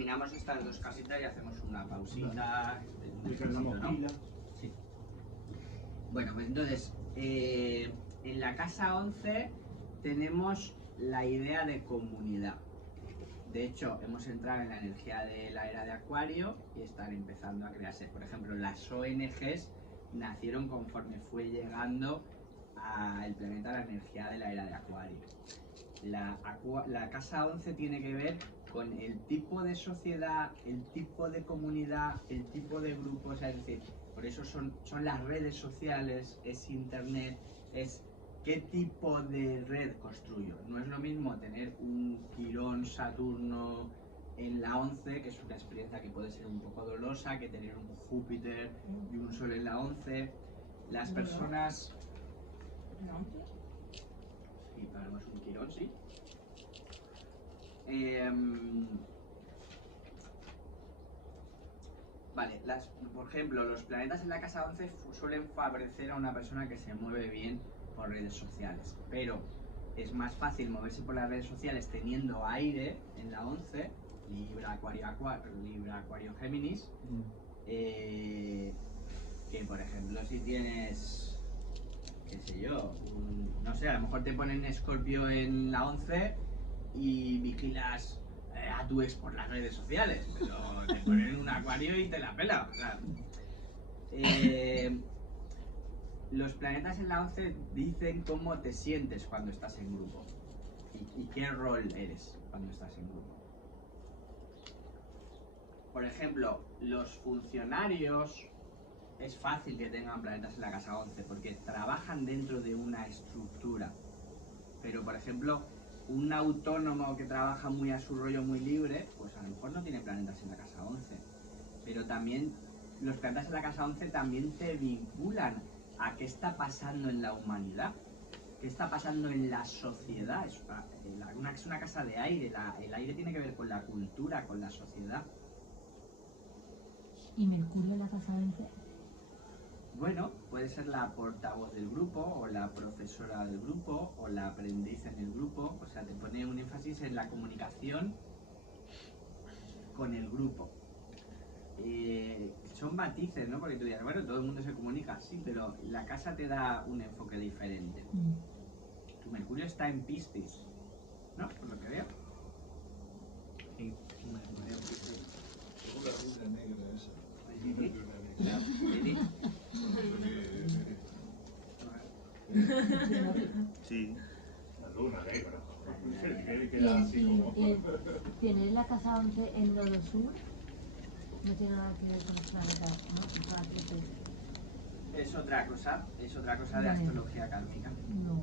terminamos estas dos casitas y hacemos una pausita. ¿No? Sí. Bueno, pues entonces, en la casa 11 tenemos la idea de comunidad. De hecho, hemos entrado en la energía de la era de Acuario y están empezando a crearse. Por ejemplo, las ONGs nacieron conforme fue llegando al planeta la energía de la era de Acuario. La casa 11 tiene que ver con el tipo de sociedad, el tipo de comunidad, el tipo de grupo, o sea, es decir, por eso son las redes sociales, es internet, es qué tipo de red construyo. No es lo mismo tener un Quirón Saturno en la 11, que es una experiencia que puede ser un poco dolorosa, que tener un Júpiter y un Sol en la 11. Las personas... ¿La 11? Sí, paramos un Quirón, sí. Vale, por ejemplo, los planetas en la casa 11 suelen favorecer a una persona que se mueve bien por redes sociales, pero es más fácil moverse por las redes sociales teniendo aire en la 11, Libra, Acuario, Géminis, que por ejemplo si tienes, qué sé yo, no sé, a lo mejor te ponen Escorpio en la 11 y vigilas a tu ex por las redes sociales, pero te ponen un Acuario y te la pela. O sea, los planetas en la 11 dicen cómo te sientes cuando estás en grupo y qué rol eres cuando estás en grupo. Por ejemplo, los funcionarios es fácil que tengan planetas en la casa 11 porque trabajan dentro de una estructura, pero por ejemplo un autónomo que trabaja muy a su rollo, muy libre, pues a lo mejor no tiene planetas en la casa 11. Pero también los planetas en la casa 11 también te vinculan a qué está pasando en la humanidad, qué está pasando en la sociedad. Es una casa de aire, el aire tiene que ver con la cultura, con la sociedad. ¿Y Mercurio en la casa 11? Bueno, puede ser la portavoz del grupo, o la profesora del grupo, o la aprendiz en el grupo. O sea, te pone un énfasis en la comunicación con el grupo. Son matices, ¿no? Porque tú dirás, bueno, todo el mundo se comunica, sí, pero la casa te da un enfoque diferente. Tu Mercurio está en Piscis, ¿no? Por lo que veo. Sí, Mercurio en Piscis. La luna negra esa. Sí. La luna negra. ¿Tiene la casa 11 en Nodo Sur? No tiene nada que ver con los planetas, ¿no? Es otra cosa de astrología kármica. No.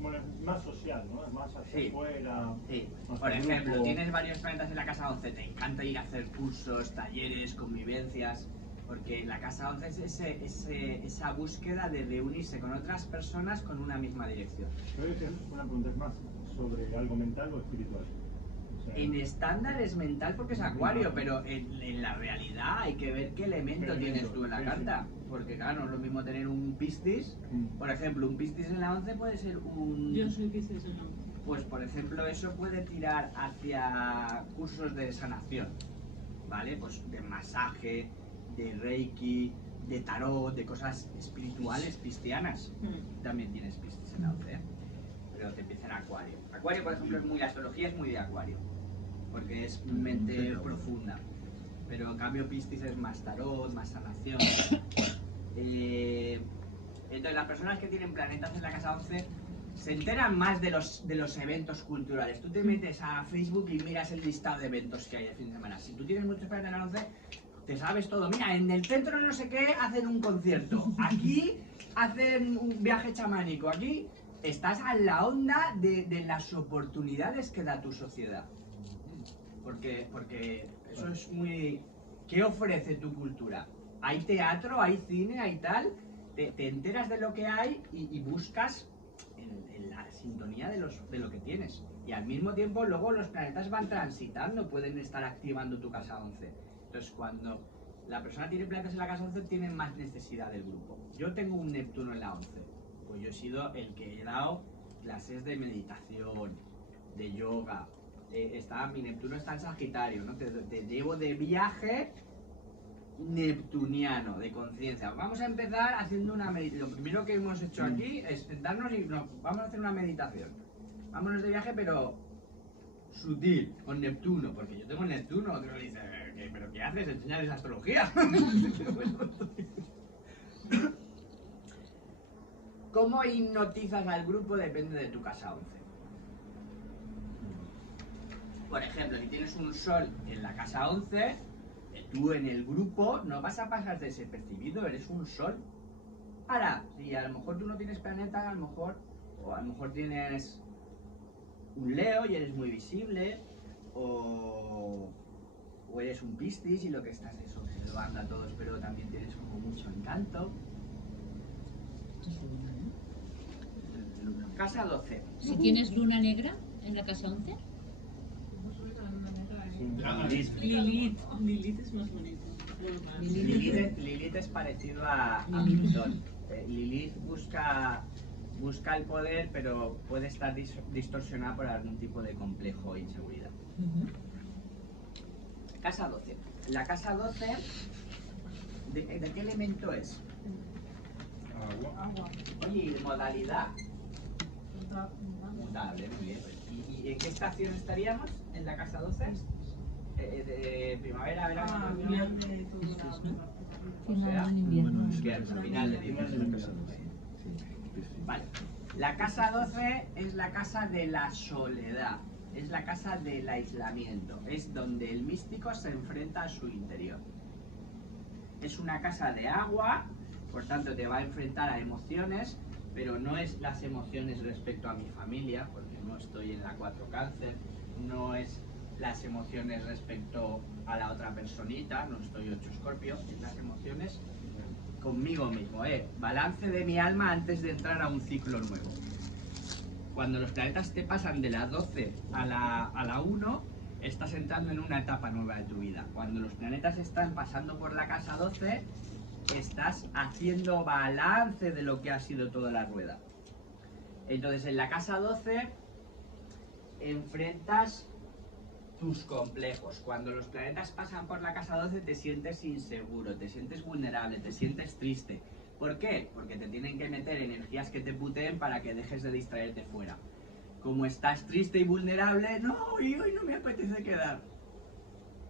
Bueno, es más social, ¿no? Es más hacia Sí. afuera. Sí. Más Por ejemplo, grupo. tienes varios planetas en la casa 11, te encanta ir a hacer cursos, talleres, convivencias, porque la casa 11 es esa búsqueda de reunirse con otras personas con una misma dirección. Pero una pregunta, ¿es más sobre algo mental o espiritual? O sea, En estándar es mental porque es Acuario, pero en la realidad hay que ver qué elemento tienes tú en la carta. Porque claro, no es lo mismo tener un Piscis, por ejemplo, un Piscis en la 11 puede ser un... Yo soy Piscis en la 11. Pues por ejemplo eso puede tirar hacia cursos de sanación, ¿vale? Pues de masaje, de Reiki, de tarot, de cosas espirituales cristianas. También tienes Piscis en la 11, ¿eh? Pero te empieza en Acuario. Acuario, por ejemplo, la astrología es muy de Acuario, porque es mente profunda. Pero en cambio Piscis es más tarot, más sanación. Entonces las personas que tienen planetas en la casa 11 se enteran más de los eventos culturales. Tú te metes a Facebook y miras el listado de eventos que hay el fin de semana. Si tú tienes muchos planetas en la 11, te sabes todo. Mira, en el centro no sé qué hacen un concierto. Aquí hacen un viaje chamánico. Aquí estás a la onda de las oportunidades que da tu sociedad. Porque eso es muy... ¿Qué ofrece tu cultura? Hay teatro, hay cine, hay tal... Te enteras de lo que hay y buscas en la sintonía de lo que tienes. Y al mismo tiempo luego los planetas van transitando, pueden estar activando tu casa 11. Entonces cuando la persona tiene planetas en la casa 11 tiene más necesidad del grupo. Yo tengo un Neptuno en la 11. Pues yo he sido el que he dado clases de meditación, de yoga. Mi Neptuno está en Sagitario, ¿no? Te llevo de viaje neptuniano, de conciencia. Vamos a empezar haciendo una meditación. Lo primero que hemos hecho aquí es sentarnos y vamos a hacer una meditación. Vámonos de viaje, pero sutil, con Neptuno, porque yo tengo Neptuno. Otro dice, ¿pero qué haces? ¿Enseñarles astrología? ¿Cómo hipnotizas al grupo? Depende de tu casa 11. Por ejemplo, si tienes un sol en la casa 11, tú en el grupo no vas a pasar desapercibido, eres un sol. Ahora, si a lo mejor tú no tienes planeta, a lo mejor tienes un Leo y eres muy visible, o eres un Piscis y lo que estás es observando a todos, pero también tienes como mucho encanto. Casa 12. Si tienes luna negra en la casa 11, Lilith es más bonita. Lilith es parecido a Plutón. Lilith busca el poder, pero puede estar distorsionada por algún tipo de complejo e inseguridad. Casa 12. La casa 12, ¿de qué elemento es? Agua. Oye, ¿y modalidad? Mutable, muy bien. ¿Y en qué estación estaríamos en la casa 12? De primavera, verano, otoño. O sea, Final del invierno. invierno, final del invierno. Vale. La casa 12 es la casa de la soledad, es la casa del aislamiento, es donde el místico se enfrenta a su interior. Es una casa de agua, por tanto te va a enfrentar a emociones, pero no es las emociones respecto a mi familia, porque no estoy en la 4 cáncer, no es las emociones respecto a la otra personita, no estoy 8 escorpio, es las emociones conmigo mismo, balance de mi alma antes de entrar a un ciclo nuevo. Cuando los planetas te pasan de la 12 a la 1, estás entrando en una etapa nueva de tu vida. Cuando los planetas están pasando por la casa 12, estás haciendo balance de lo que ha sido toda la rueda. Entonces en la casa 12 enfrentas tus complejos. Cuando los planetas pasan por la casa 12 te sientes inseguro, te sientes vulnerable, te sientes triste. ¿Por qué? Porque te tienen que meter energías que te puteen para que dejes de distraerte fuera. Como estás triste y vulnerable, no, y hoy no me apetece quedar.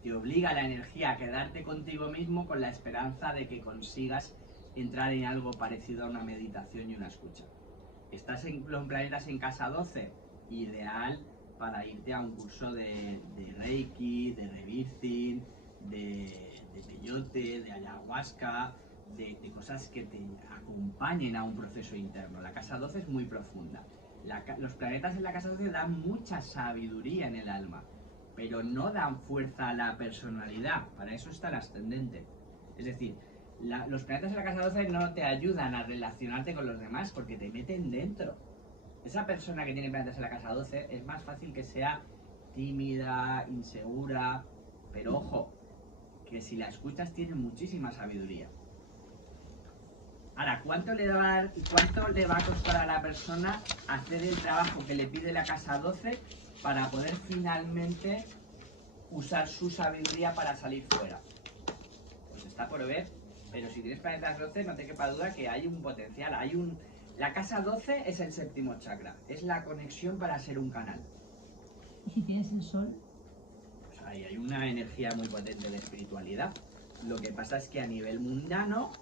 Te obliga la energía a quedarte contigo mismo con la esperanza de que consigas entrar en algo parecido a una meditación y una escucha. ¿Estás en los planetas en casa 12? Ideal para irte a un curso de Reiki, de Rebirthing, de peyote, de ayahuasca, de cosas que te acompañen a un proceso interno. La casa 12 es muy profunda. Los planetas en la casa 12 dan mucha sabiduría en el alma, pero no dan fuerza a la personalidad. Para eso está el ascendente. Es decir, los planetas en la casa 12 no te ayudan a relacionarte con los demás porque te meten dentro. Esa persona que tiene planetas en la casa 12 es más fácil que sea tímida, insegura, pero ojo, que si la escuchas tiene muchísima sabiduría. Ahora, ¿cuánto le va a costar a la persona hacer el trabajo que le pide la casa 12 para poder finalmente usar su sabiduría para salir fuera? Pues está por ver, pero si tienes planetas 12 no te quepa duda que hay un potencial, La casa 12 es el séptimo chakra, es la conexión para ser un canal. ¿Y si tienes el sol? Pues ahí hay una energía muy potente de espiritualidad. Lo que pasa es que a nivel mundano,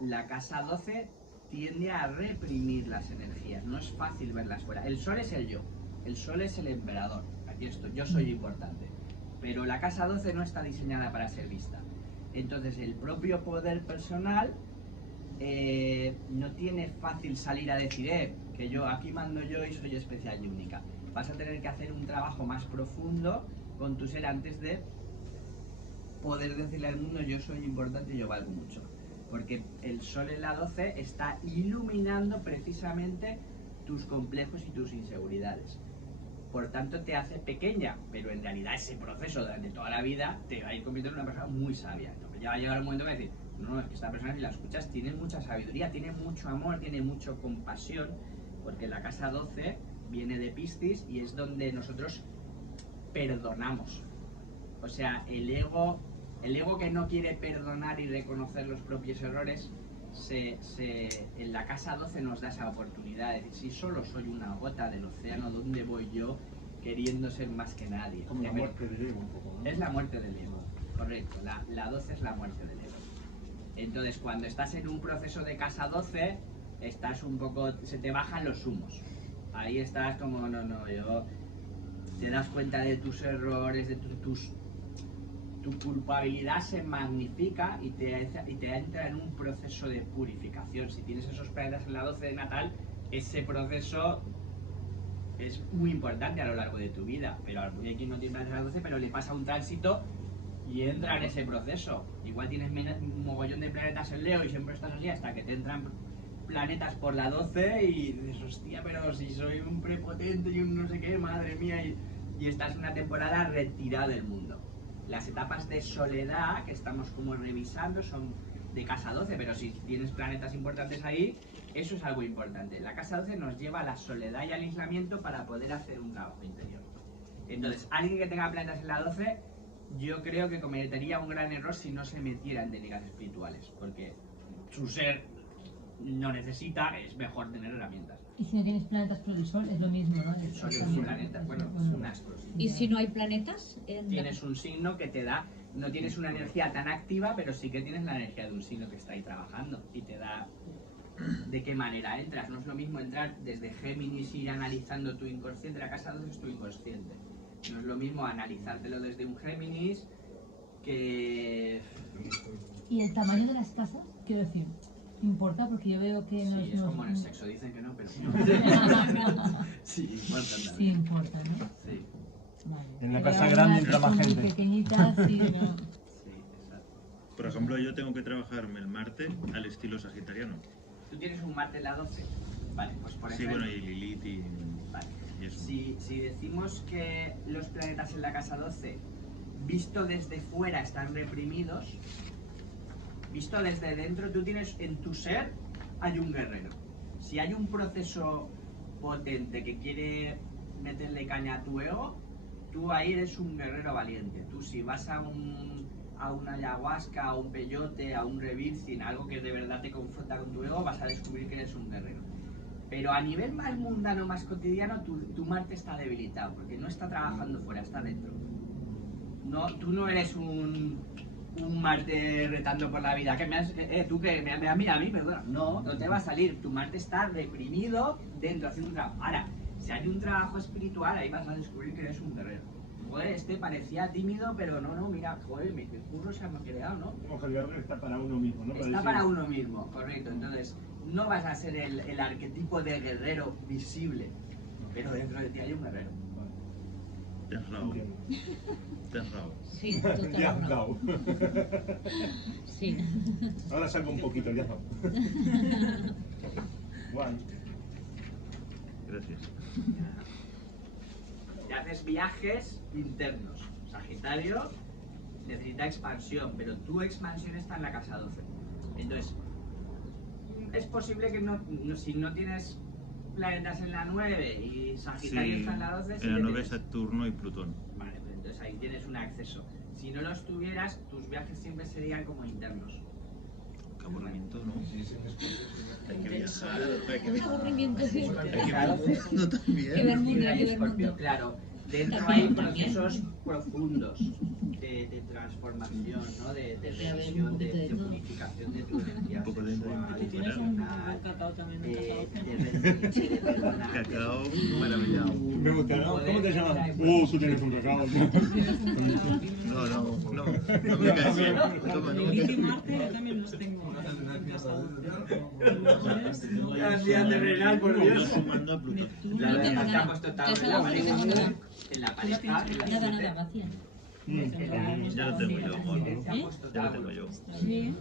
la casa 12 tiende a reprimir las energías, no es fácil verlas fuera. El sol es el yo, el sol es el emperador, aquí estoy, yo soy importante. Pero la casa 12 no está diseñada para ser vista. Entonces el propio poder personal no tiene fácil salir a decir que yo aquí mando yo y soy especial y única. Vas a tener que hacer un trabajo más profundo con tu ser antes de poder decirle al mundo yo soy importante y yo valgo mucho. Porque el sol en la 12 está iluminando precisamente tus complejos y tus inseguridades. Por tanto te hace pequeña, pero en realidad ese proceso durante toda la vida te va a ir convirtiendo en una persona muy sabia. Entonces ya va a llegar un momento que va a decir, no, es que esta persona si la escuchas tiene mucha sabiduría, tiene mucho amor, tiene mucha compasión, porque la casa 12 viene de Piscis y es donde nosotros perdonamos. O sea, el ego que no quiere perdonar y reconocer los propios errores, en la casa 12 nos da esa oportunidad de decir, si solo soy una gota del océano, ¿dónde voy yo queriendo ser más que nadie? Como la muerte del ego un poco, ¿no? Es la muerte del ego, correcto. La 12 es la muerte del ego. Entonces, cuando estás en un proceso de casa 12, estás un poco, se te bajan los humos. Ahí estás como, te das cuenta de tus errores, de tu culpabilidad se magnifica y te entra en un proceso de purificación. Si tienes esos planetas en la 12 de natal, ese proceso es muy importante a lo largo de tu vida. Pero hay quien no tiene planetas en la 12, pero le pasa un tránsito y entra en ese proceso. Igual tienes un mogollón de planetas en Leo y siempre estás así hasta que te entran planetas por la 12 y dices, hostia, pero si soy un prepotente y un no sé qué, madre mía, y estás en una temporada retirada del mundo. Las etapas de soledad que estamos como revisando son de casa 12, pero si tienes planetas importantes ahí, eso es algo importante. La casa 12 nos lleva a la soledad y al aislamiento para poder hacer un trabajo interior. Entonces, alguien que tenga planetas en la 12, yo creo que cometería un gran error si no se metiera en técnicas espirituales, porque su ser no necesita, es mejor tener herramientas. Y si no tienes planetas por el sol, es lo mismo, ¿no? El sol es un planeta, bueno, es un astro. Sí. ¿Y si no hay planetas? Tienes un signo que te da, no tienes una energía tan activa, pero sí que tienes la energía de un signo que está ahí trabajando y te da de qué manera entras. No es lo mismo entrar desde Géminis y ir analizando tu inconsciente, la casa 2 es tu inconsciente. No es lo mismo analizártelo desde un Géminis que... ¿Y el tamaño de las casas? Quiero decir, ¿importa? Porque yo veo que Sí, es como en el sexo, dicen que no, pero sí. Sí, importa también. Sí, importa, ¿no? Sí, Vale. En la Pero casa grande algunas entra más son muy gente. pequeñitas, sí, no. sí, exacto. Por ejemplo, yo tengo que trabajarme el Marte al estilo sagitariano. ¿Tú tienes un Marte en la 12? Vale, pues por Sí, ejemplo... bueno, y Lilith Vale. y eso. Si decimos que los planetas en la casa 12, visto desde fuera, están reprimidos, visto desde dentro, tú tienes en tu ser, hay un guerrero. Si hay un proceso potente que quiere meterle caña a tu ego, tú ahí eres un guerrero valiente. Tú si vas a una ayahuasca, a un peyote, a un revirgin, algo que de verdad te confronta con tu ego, vas a descubrir que eres un guerrero. Pero a nivel más mundano, más cotidiano, tu Marte está debilitado, porque no está trabajando fuera, está dentro. No, tú no eres un Marte retando por la vida, que tú que me mira a mí, perdona. No te va a salir, tu Marte está reprimido dentro, haciendo un trabajo. Ahora, si hay un trabajo espiritual, ahí vas a descubrir que eres un guerrero. Joder, parecía tímido, pero no, mira, joder, mi curro se ha creado, ¿no? Como que el guerrero está para uno mismo, ¿no? Está para uno mismo, correcto. Entonces, no vas a ser el arquetipo de guerrero visible, pero dentro de ti hay un guerrero. Te has rabo. Entiendo. Te has rabo. Sí, tú te Ya lo has has dado. Sí. Ahora salgo un poquito, ya está. Guay. Gracias. Y haces viajes internos. Sagitario necesita expansión, pero tu expansión está en la casa 12. Entonces, es posible que si no tienes planetas en la 9 y Sagitario Sí, está en la 12, sí en la que 9 tienes. Saturno y Plutón. Vale, pues entonces ahí tienes un acceso. Si no los tuvieras, tus viajes siempre serían como internos. Qué aburrimiento, ¿no? Hay que viajar, hay que Qué viajar. aburrimiento, sí. Hay que ver el mundo Qué también. ver mundo, Libra y qué ver Escorpio, mundo. claro. Dentro También, hay también. procesos profundos de transformación, ¿no? de revisión, de purificación de tu energía Un poco de sexual, tienes emocional, cacao también en de casa 12. perdonar. Cacao maravillado. Me gusta, ¿no? ¿Cómo te llamas? Tú tienes un cacao. No, no me caes bien. Toma, no me Lilith caes y bien. Marte yo también los tengo en casa 12. Gracias de Renal, por Dios. Yo sumando a Plutón. La No tengo verdad, te nada. ha puesto Te Tauro has en la dado pareja, cuenta, nada. en la pareja, en la Nada, siete. nada, gracias. Ya lo tengo yo, amor. Se ha puesto Ya lo Tauro. tengo yo. Sí.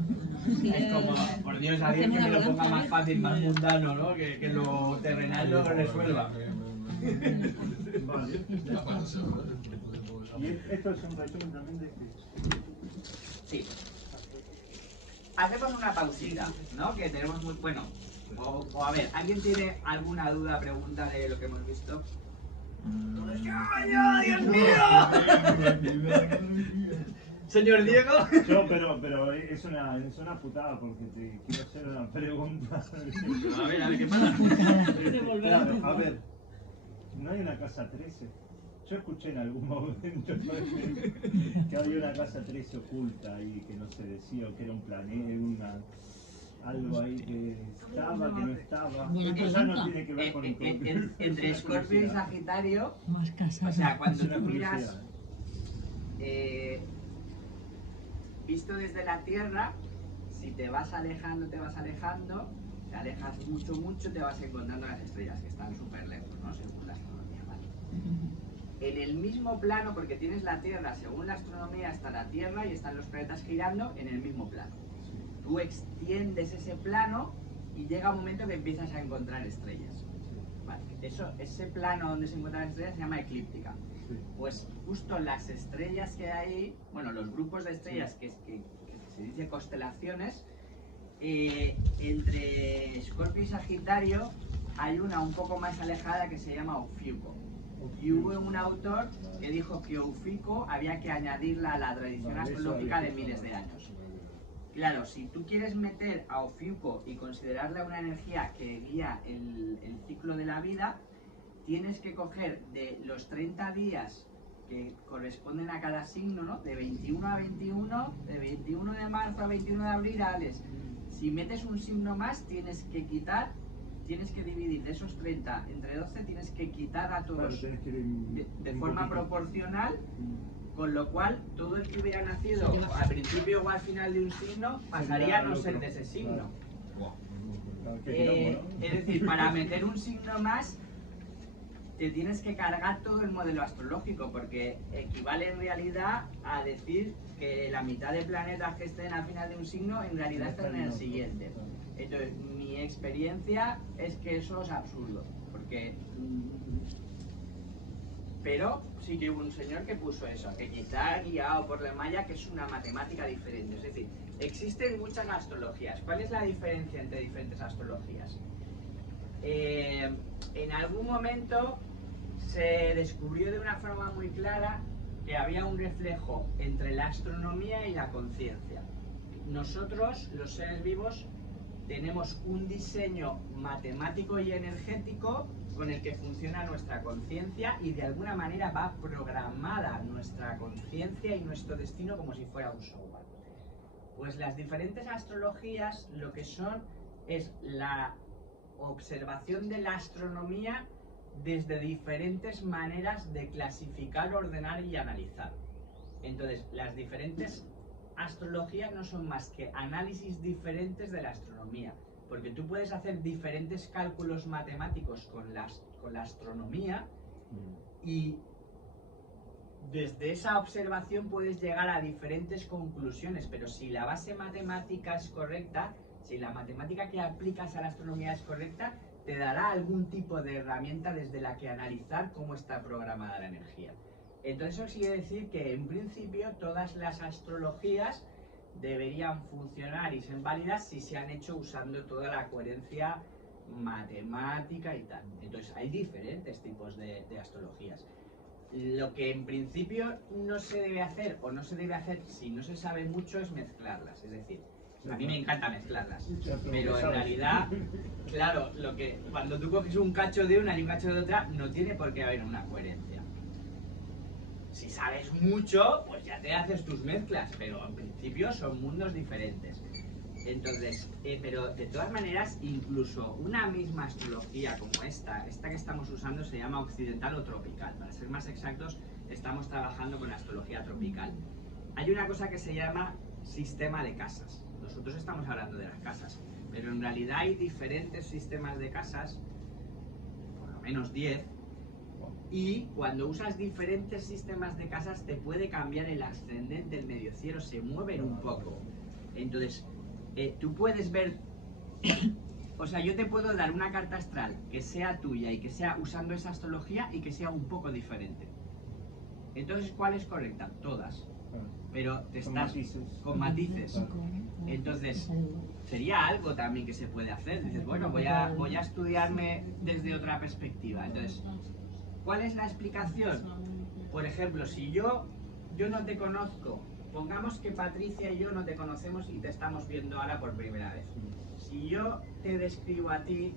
Es como, por Dios, alguien que me lo ponga más fácil, más mundano, ¿no? Que lo terrenal lo resuelva. Vale. Y esto es un resumen también de que... Sí. Hacemos una pausita, ¿no? Que tenemos muy... Bueno, O a ver, ¿alguien tiene alguna duda, pregunta de lo que hemos visto? ¡Dios mío! Señor Diego. Yo, pero es una putada porque te quiero hacer una pregunta. A ver, ¿qué pasa? Claro, a ver, ¿no hay una casa 13? Yo escuché en algún momento que había una casa 13 oculta y que no se decía, o que era un planeta, algo ahí que estaba, que no estaba. Bueno, Esto ya no tiene que ver con Entre Escorpio y Sagitario, Más o casas. sea, cuando Es una tú miras, curiosidad. visto desde la Tierra, si te vas alejando, te alejas mucho, te vas encontrando las estrellas que están súper lejos, ¿no? Según la astronomía, ¿vale? En el mismo plano, porque tienes la Tierra, según la astronomía está la Tierra y están los planetas girando en el mismo plano. Tú extiendes ese plano y llega un momento que empiezas a encontrar estrellas. Vale. Ese plano donde se encuentran las estrellas se llama eclíptica. Pues justo las estrellas que hay, bueno, los grupos de estrellas que se dice constelaciones, entre Escorpio y Sagitario hay una un poco más alejada que se llama Ofiuco. Y hubo un autor que dijo que Ofiuco había que añadirla a la tradición astrológica de miles de años. Claro, si tú quieres meter a Ofiuco y considerarla una energía que guía el ciclo de la vida, tienes que coger de los 30 días que corresponden a cada signo, ¿no? De 21 a 21, de 21 de marzo a 21 de abril, si metes un signo más, tienes que dividir de esos 30 entre 12, tienes que quitar a todos de forma proporcional, con lo cual todo el que hubiera nacido al principio o al final de un signo pasaría a no ser de ese signo. Es decir, para meter un signo más, te tienes que cargar todo el modelo astrológico, porque equivale en realidad a decir que la mitad de planetas que estén al final de un signo en realidad están en el siguiente. Entonces, mi experiencia es que eso es absurdo, porque... Pero sí que hubo un señor que puso eso, que quizá guiado por la malla, que es una matemática diferente. Es decir, existen muchas astrologías. ¿Cuál es la diferencia entre diferentes astrologías? En algún momento se descubrió de una forma muy clara que había un reflejo entre la astronomía y la conciencia. Nosotros, los seres vivos, tenemos un diseño matemático y energético con el que funciona nuestra conciencia y de alguna manera va programada nuestra conciencia y nuestro destino como si fuera un software. Pues las diferentes astrologías lo que son es la observación de la astronomía desde diferentes maneras de clasificar, ordenar y analizar. Entonces, las diferentes astrologías no son más que análisis diferentes de la astronomía, porque tú puedes hacer diferentes cálculos matemáticos con la astronomía y desde esa observación puedes llegar a diferentes conclusiones, pero si la base matemática es correcta, si la matemática que aplicas a la astronomía es correcta, te dará algún tipo de herramienta desde la que analizar cómo está programada la energía. Entonces eso quiere decir que en principio todas las astrologías deberían funcionar y ser válidas si se han hecho usando toda la coherencia matemática y tal. Entonces hay diferentes tipos de astrologías. Lo que en principio no se debe hacer o no se debe hacer si no se sabe mucho es mezclarlas. Es decir, a mí me encanta mezclarlas, pero en realidad, claro, cuando tú coges un cacho de una y un cacho de otra, no tiene por qué haber una coherencia. Si sabes mucho, pues ya te haces tus mezclas, pero en principio son mundos diferentes. Entonces, pero de todas maneras, incluso una misma astrología como esta que estamos usando se llama occidental o tropical. Para ser más exactos, estamos trabajando con astrología tropical. Hay una cosa que se llama sistema de casas. Nosotros estamos hablando de las casas, pero en realidad hay diferentes sistemas de casas, por lo menos 10, y cuando usas diferentes sistemas de casas te puede cambiar el ascendente, el medio cielo, se mueven un poco. Entonces, tú puedes ver, o sea, yo te puedo dar una carta astral que sea tuya y que sea usando esa astrología y que sea un poco diferente. Entonces, ¿cuál es correcta? Todas. pero te Con estás matices. con matices. Entonces, sería algo también que se puede hacer. Dices, bueno, voy a estudiarme desde otra perspectiva. Entonces, ¿cuál es la explicación? Por ejemplo, si yo no te conozco, pongamos que Patricia y yo no te conocemos y te estamos viendo ahora por primera vez. Si yo te describo a ti,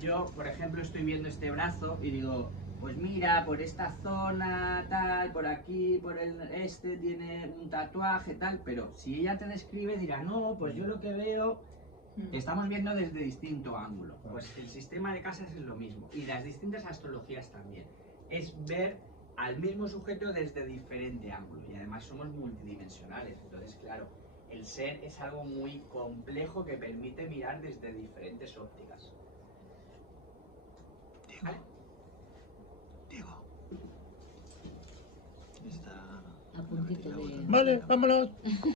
yo, por ejemplo, estoy viendo este brazo y digo, pues mira, por esta zona, tal, por aquí, por el este, tiene un tatuaje, tal, pero si ella te describe dirá, no, pues yo lo que veo, estamos viendo desde distinto ángulo. Pues el sistema de casas es lo mismo, y las distintas astrologías también. Es ver al mismo sujeto desde diferente ángulo, y además somos multidimensionales, entonces claro, el ser es algo muy complejo que permite mirar desde diferentes ópticas. ¿Vale? Diego. Está... A puntito de... Vale, vámonos.